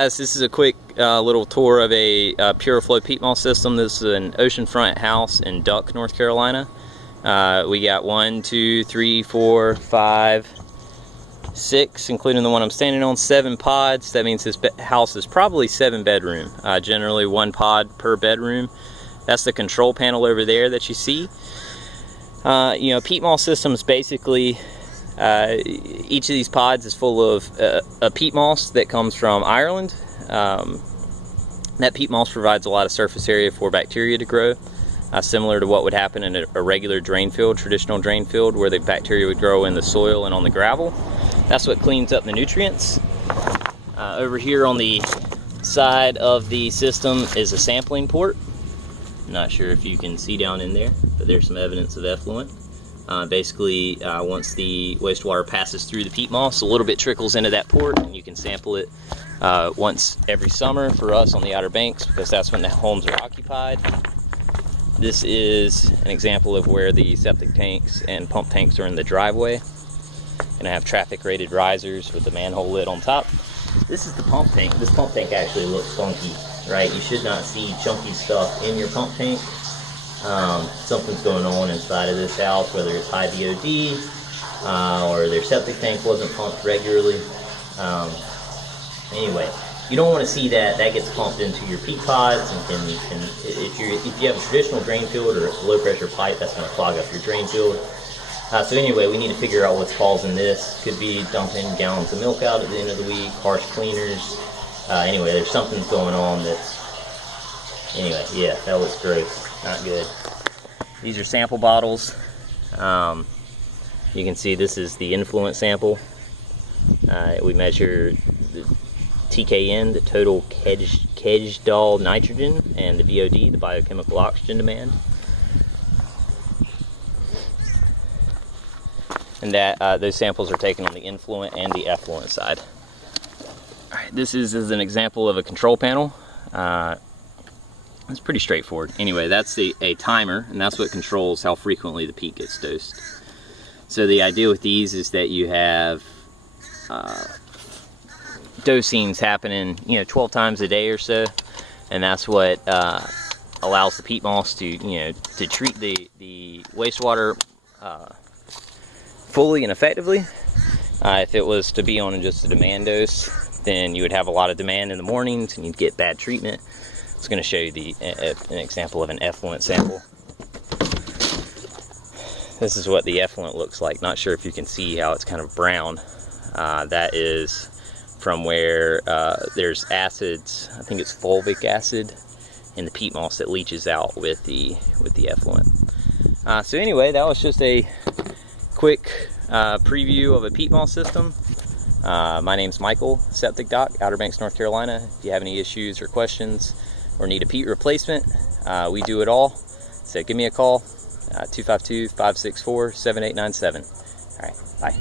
This is a quick little tour of a Puraflo peat moss system. This is an oceanfront house in Duck, North Carolina. We got 1, 2, 3, 4, 5, 6, including the one I'm standing on, 7 pods. That means this house is probably 7 bedroom. Generally 1 pod per bedroom. That's the control panel over there that you see. You know, peat moss systems basically, each of these pods is full of a peat moss that comes from Ireland. That peat moss provides a lot of surface area for bacteria to grow, similar to what would happen in a regular drain field, traditional drain field, where the bacteria would grow in the soil and on the gravel. That's what cleans up the nutrients. Over here on the side of the system is a sampling port. Not sure if you can see down in there, but there's some evidence of effluent. Basically, once the wastewater passes through the peat moss, a little bit trickles into that port, and you can sample it once every summer for us on the Outer Banks, because that's when the homes are occupied. This is an example of where the septic tanks and pump tanks are in the driveway. And I have traffic rated risers with the manhole lid on top. This is the pump tank. This pump tank actually looks funky, right? You should not see chunky stuff in your pump tank. Something's going on inside of this house, whether it's high DOD or their septic tank wasn't pumped regularly. Anyway, you don't want to see that. That gets pumped into your peat pods, and if you have a traditional drain field or a low pressure pipe, that's going to clog up your drain field. So anyway, we need to figure out what's causing this. Could be dumping gallons of milk out at the end of the week, harsh cleaners. Anyway, there's something going on that's, anyway, yeah, that looks gross, not good. These are sample bottles. You can see this is the influent sample. We measure the TKN, the total Kegdal nitrogen, and the BOD, the biochemical oxygen demand. And that those samples are taken on the influent and the effluent side. All right, this is an example of a control panel. It's pretty straightforward. Anyway, that's a timer, and that's what controls how frequently the peat gets dosed. So the idea with these is that you have dosings happening, 12 times a day or so, and that's what allows the peat moss to, to treat the wastewater fully and effectively. If it was to be on just a demand dose, then you would have a lot of demand in the mornings and you'd get bad treatment. It's going to show you an example of an effluent sample. This is what the effluent looks like. Not sure if you can see how it's kind of brown. That is from where there's acids, I think it's fulvic acid, in the peat moss that leaches out with the effluent. So anyway, that was just a quick preview of a peat moss system. My name's Michael, Septic Doc, Outer Banks, North Carolina. If you have any issues or questions or need a peat replacement, we do it all. So give me a call, 252-564-7897. All right, bye.